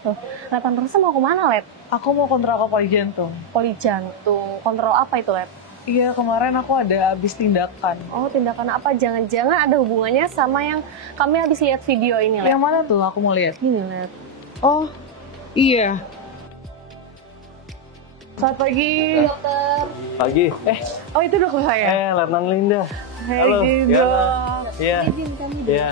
Tuh. Lab Rasa mau kemana, Let? Aku mau kontrol ke poli jantung. Poli jantung. Kontrol apa itu, Let? Iya, kemarin aku ada habis tindakan. Oh, tindakan apa? Jangan-jangan ada hubungannya sama yang kami habis lihat video ini, Let? Yang mana tuh? Aku mau lihat. Ini, Let. Oh, iya. Selamat pagi. Dokter. Pagi. Oh itu dokter saya. Letnan Linda. Halo, Halo, Diana. dok. Iya. Izin kami Iya.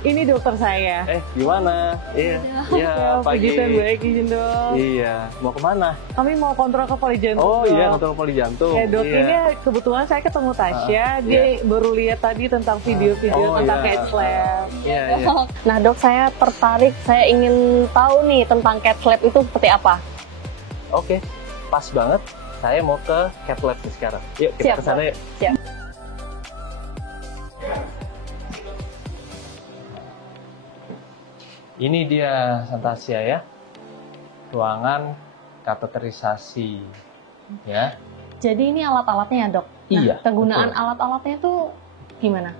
Ini dokter saya. Gimana? Iya. Iya, Pagi. pagi. Baik, izin dok. Iya. Mau kemana? Kami mau kontrol ke poli jantung. Oh dok. iya, kontrol poli jantung. Ya dok, Iya. ini kebetulan saya ketemu Tasya. Dia baru lihat tadi tentang video-video Oh, tentang iya. cath lab. Iya, iya. Nah, Dok, saya tertarik. Saya ingin tahu nih tentang cath lab itu seperti apa. Oke, pas banget. Saya mau ke cath lab nih sekarang. Yuk, kita Siap, ke sana yuk. Siap. Ini dia Santasya ya. Ruangan kateterisasi. Ya. Jadi ini alat-alatnya ya, Dok? Nah, Iya, penggunaan betul. alat-alatnya itu gimana?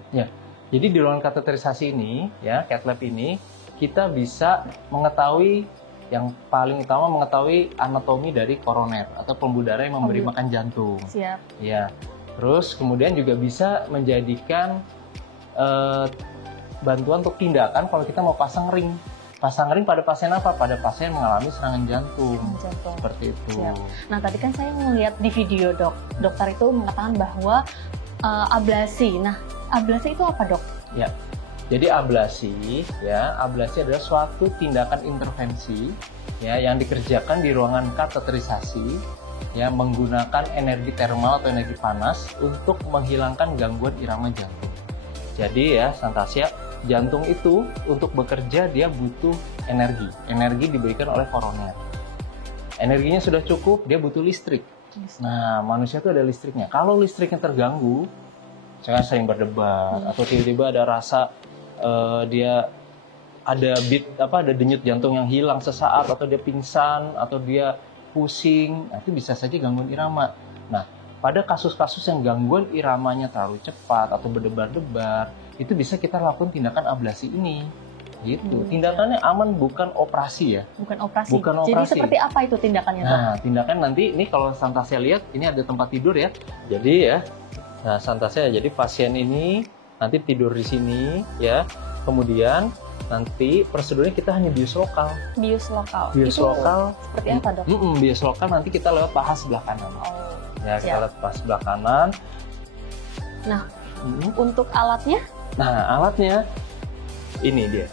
Jadi di ruangan kateterisasi ini, ya, cath lab ini, kita bisa mengetahui yang paling utama mengetahui anatomi dari koroner atau pembuluh darah yang memberi makan jantung. Siap. Ya. Terus kemudian juga bisa menjadikan bantuan untuk tindakan kalau kita mau pasang ring. Pasang ring pada pasien apa? Pada pasien yang mengalami serangan jantung. Jantung. Seperti itu. Siap. Nah, tadi kan saya melihat di video, Dok. Dokter itu mengatakan bahwa ablasi. Nah, ablasi itu apa, Dok? Ya. Jadi ablasi adalah suatu tindakan intervensi ya yang dikerjakan di ruangan kateterisasi ya menggunakan energi termal atau energi panas untuk menghilangkan gangguan irama jantung. Jadi ya, Santasya, jantung itu untuk bekerja dia butuh energi. Energi diberikan oleh koroner. Energinya sudah cukup, dia butuh listrik. Nah, manusia itu ada listriknya. Kalau listriknya terganggu, misalnya sering berdebar atau tiba-tiba ada rasa dia ada ada denyut jantung yang hilang sesaat, atau dia pingsan, atau dia pusing, nah, itu bisa saja gangguan irama. Nah, pada kasus-kasus yang gangguan iramanya terlalu cepat atau berdebar-debar, itu bisa kita lakukan tindakan ablasi ini. Gitu. Tindakannya aman, bukan operasi ya. Bukan operasi. Bukan Jadi operasi. seperti apa itu tindakannya, Dok? Nah, tindakan nanti ini kalau Santasya lihat, ini ada tempat tidur ya. Jadi ya, nah Santasya, jadi pasien ini nanti tidur di sini ya. Kemudian nanti prosedurnya kita hanya bius lokal. Bius lokal. Bius Itu lokal. seperti apa, Dok? Bius lokal nanti kita lewat paha sebelah kanan. Oh, Ya, kita siap. lewat paha sebelah kanan. Nah, untuk alatnya? Nah, alatnya ini dia.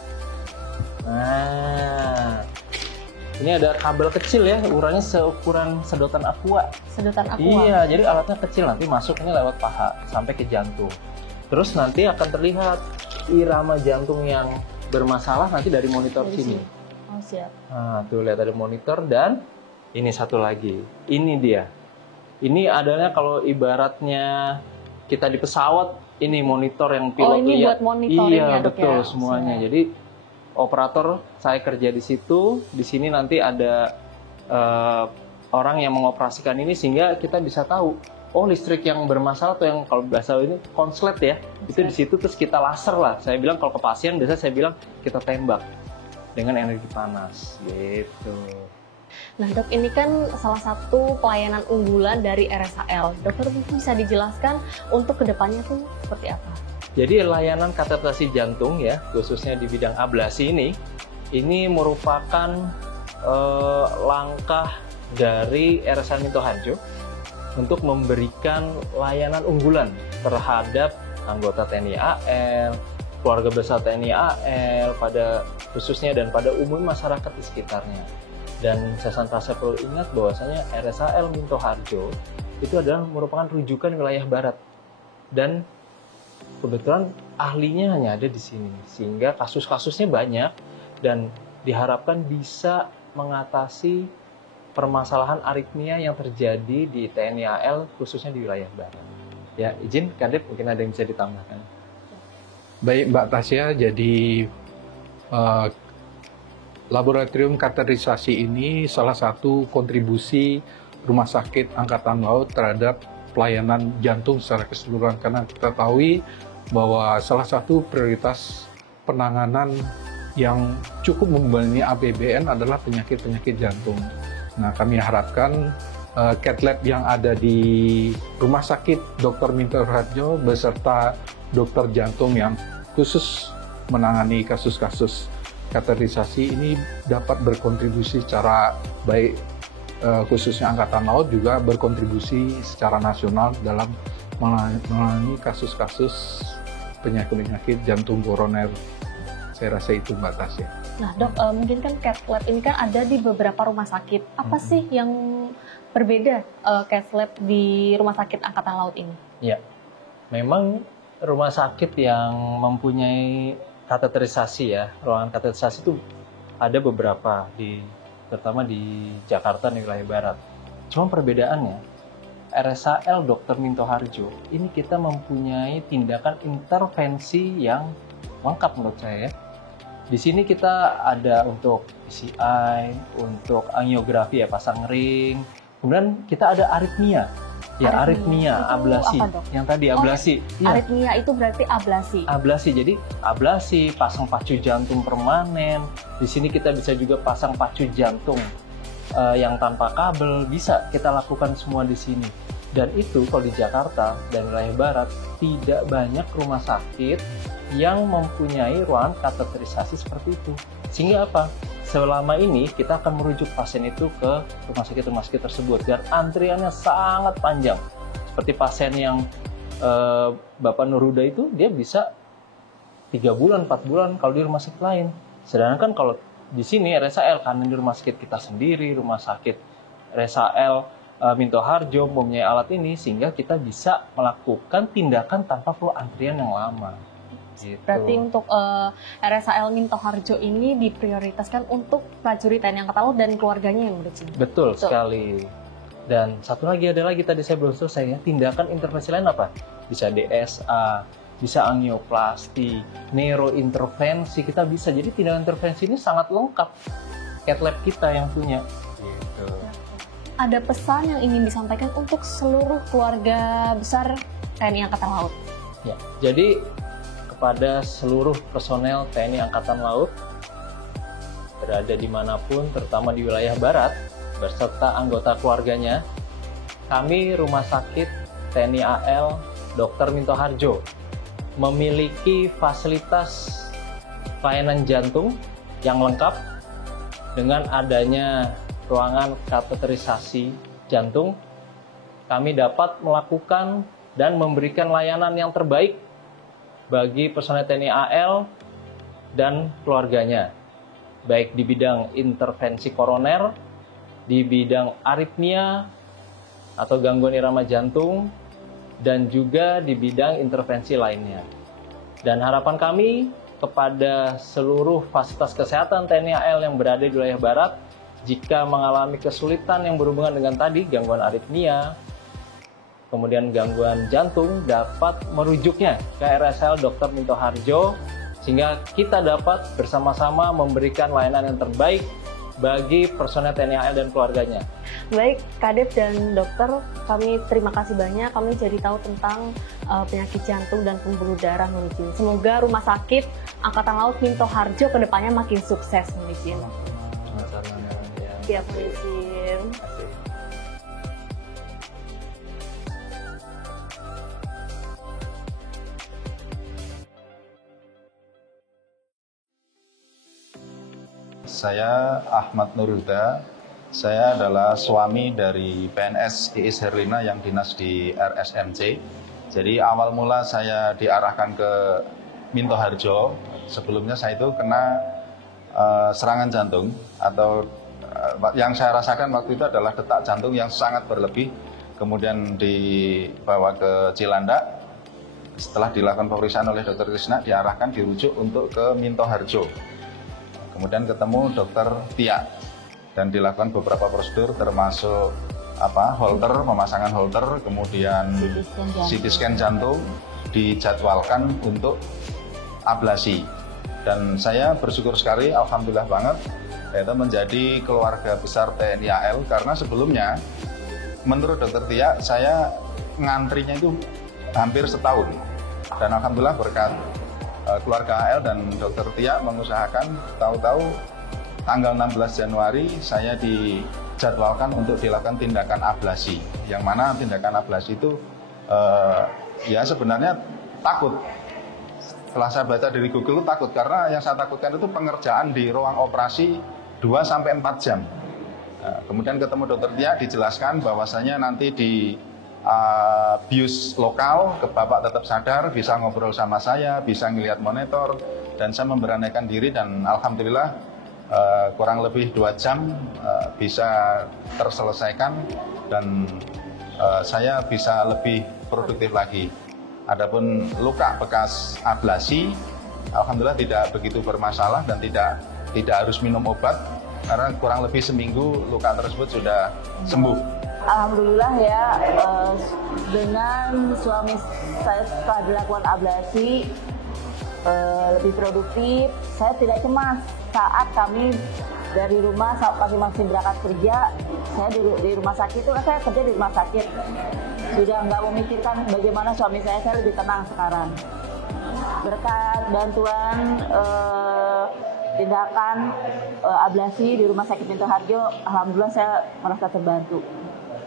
Nah, ini ada kabel kecil ya, ukurannya seukuran sedotan aqua. Sedotan aqua. Iya, jadi alatnya kecil, nanti masuknya lewat paha sampai ke jantung. Terus nanti akan terlihat irama jantung yang bermasalah nanti dari monitor Dari sini. Oh, siap. Nah, tuh lihat ada monitor, dan ini satu lagi. Ini dia. Ini adalah kalau ibaratnya kita di pesawat, ini monitor yang pilot ini lihat. buat monitoring Iya, ya, Dok, betul ya? semuanya. Siap. Jadi operator saya kerja di situ. Di sini nanti ada orang yang mengoperasikan ini sehingga kita bisa tahu, oh listrik yang bermasalah atau yang kalau bahasa ini konslet ya, itu di situ terus kita laser lah. Saya bilang kalau ke pasien biasa saya bilang kita tembak dengan energi panas gitu. Nah, Dok, ini kan salah satu pelayanan unggulan dari RSAL. Dokter mungkin bisa dijelaskan untuk kedepannya tuh seperti apa? Jadi layanan kateterisasi jantung ya, khususnya di bidang ablasi ini merupakan langkah dari RSAL Minto Harjo untuk memberikan layanan unggulan terhadap anggota TNI AL, keluarga besar TNI AL, pada khususnya dan pada umum masyarakat di sekitarnya. Dan saya Santasya perlu ingat bahwasanya RSAL Minto Harjo itu adalah merupakan rujukan wilayah barat, dan kebetulan ahlinya hanya ada di sini, sehingga kasus-kasusnya banyak dan diharapkan bisa mengatasi permasalahan aritmia yang terjadi di TNI AL khususnya di wilayah barat. Ya, izin Kadep, mungkin ada yang bisa ditambahkan. Baik Mbak Tasya, jadi laboratorium kateterisasi ini salah satu kontribusi Rumah Sakit Angkatan Laut terhadap pelayanan jantung secara keseluruhan, karena kita tahu bahwa salah satu prioritas penanganan yang cukup membebani APBN adalah penyakit-penyakit jantung. Nah, kami harapkan cath lab yang ada di Rumah Sakit Dr. Minto Harjo beserta dokter jantung yang khusus menangani kasus-kasus kateterisasi ini dapat berkontribusi secara baik, khususnya Angkatan Laut juga berkontribusi secara nasional dalam menangani kasus-kasus penyakit-penyakit jantung koroner. Saya rasa itu Mbak Tasya. Nah dok, mungkin kan cath lab ini kan ada di beberapa rumah sakit. Apa sih yang berbeda cath lab di Rumah Sakit Angkatan Laut ini? Ya, memang rumah sakit yang mempunyai kateterisasi ya, ruangan kateterisasi itu ada beberapa terutama di Jakarta di wilayah barat. Cuma perbedaannya, RSAL Dr. Minto Harjo ini kita mempunyai tindakan intervensi yang lengkap menurut saya. Di sini kita ada untuk PCI, untuk angiografi ya pasang ring, kemudian kita ada aritmia. Ya, aritmia, ablasi. Apa, yang tadi ablasi. Ya. Aritmia itu berarti ablasi. Ablasi, jadi ablasi, pasang pacu jantung permanen. Di sini kita bisa juga pasang pacu jantung yang tanpa kabel, bisa kita lakukan semua di sini. Dan itu kalau di Jakarta dan wilayah barat tidak banyak rumah sakit yang mempunyai ruangan kateterisasi seperti itu. Sehingga apa? Selama ini kita akan merujuk pasien itu ke rumah sakit tersebut dan antriannya sangat panjang. Seperti pasien yang Bapak Nurhuda itu, dia bisa 3 bulan, 4 bulan kalau di rumah sakit lain. Sedangkan kalau di sini RSAL, karena di rumah sakit kita sendiri, rumah sakit RSAL Minto Harjo mempunyai alat ini, sehingga kita bisa melakukan tindakan tanpa perlu antrian yang lama. Gitu. Berarti untuk RSAL Minto Harjo ini diprioritaskan untuk prajurit TNI Angkatan Laut dan keluarganya yang bersini. Betul sekali. Dan satu lagi ada lagi tadi saya belum selesai ya, tindakan intervensi lain apa? Bisa DSA, bisa angioplasti, neurointervensi kita bisa. Jadi tindakan intervensi ini sangat lengkap. Cath lab kita yang punya. Gitu. Ada pesan yang ingin disampaikan untuk seluruh keluarga besar TNI Angkatan Laut? Ya, jadi kepada seluruh personel TNI Angkatan Laut berada dimanapun, terutama di wilayah barat, beserta anggota keluarganya, kami Rumah Sakit TNI AL Dr. Minto Harjo memiliki fasilitas pelayanan jantung yang lengkap dengan adanya ruangan kateterisasi jantung. Kami dapat melakukan dan memberikan layanan yang terbaik bagi personel TNI AL dan keluarganya, baik di bidang intervensi koroner, di bidang aritmia atau gangguan irama jantung, dan juga di bidang intervensi lainnya. Dan harapan kami kepada seluruh fasilitas kesehatan TNI AL yang berada di wilayah barat, jika mengalami kesulitan yang berhubungan dengan tadi, gangguan aritmia, kemudian gangguan jantung, dapat merujuknya ke RSAL Dr. Minto Harjo, sehingga kita dapat bersama-sama memberikan layanan yang terbaik bagi personel TNI AL dan keluarganya. Baik, Kadep dan dokter, kami terima kasih banyak. Kami jadi tahu tentang penyakit jantung dan pembuluh darah mungkin. Semoga Rumah Sakit Angkatan Laut Minto Harjo kedepannya makin sukses mungkin. Siap, izin. Saya Ahmad Nurhuda. Saya adalah suami dari PNS Iis Herlina yang dinas di RSMC. Jadi awal mula saya diarahkan ke Minto Harjo. Sebelumnya saya itu kena serangan jantung, atau yang saya rasakan waktu itu adalah detak jantung yang sangat berlebih. Kemudian dibawa ke Cilandak. Setelah dilakukan pemeriksaan oleh Dr. Krisna, diarahkan dirujuk untuk ke Minto Harjo. Kemudian ketemu Dr. Tia dan dilakukan beberapa prosedur, termasuk holter, pemasangan holter, kemudian CT scan jantung, dijadwalkan untuk ablasi. Dan saya bersyukur sekali, alhamdulillah banget, yaitu menjadi keluarga besar TNI AL, karena sebelumnya menurut Dr. Tia saya ngantrinya itu hampir setahun. Dan alhamdulillah berkat keluarga AL dan Dokter Tia mengusahakan, tahu-tahu tanggal 16 Januari saya dijadwalkan untuk dilakukan tindakan ablasi. Yang mana tindakan ablasi itu ya sebenarnya takut. Setelah saya baca dari Google itu takut, karena yang saya takutkan itu pengerjaan di ruang operasi 2-4 jam. Nah, kemudian ketemu Dokter Tia, dijelaskan bahwasanya nanti di bius lokal, ke Bapak tetap sadar, bisa ngobrol sama saya, bisa ngelihat monitor, dan saya memberanikan diri, dan alhamdulillah kurang lebih 2 jam bisa terselesaikan, dan saya bisa lebih produktif lagi. Adapun luka bekas ablasi, alhamdulillah tidak begitu bermasalah dan tidak harus minum obat, karena kurang lebih seminggu luka tersebut sudah sembuh. Alhamdulillah ya, dengan suami saya setelah dilakukan ablasi lebih produktif. Saya tidak cemas saat kami dari rumah, saat kami masih berangkat kerja, saya di rumah sakit itu, saya kerja di rumah sakit, sudah nggak memikirkan bagaimana suami saya lebih tenang sekarang. Berkat bantuan tindakan ablasi di Rumah Sakit Minto Harjo, alhamdulillah saya merasa terbantu.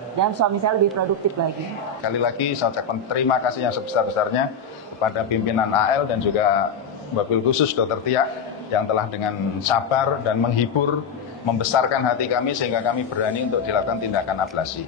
Dan suami saya lebih produktif lagi. Sekali lagi saya ucapkan terima kasih yang sebesar-besarnya kepada pimpinan AL dan juga wabil khusus Dokter Tia yang telah dengan sabar dan menghibur, membesarkan hati kami sehingga kami berani untuk dilakukan tindakan ablasi.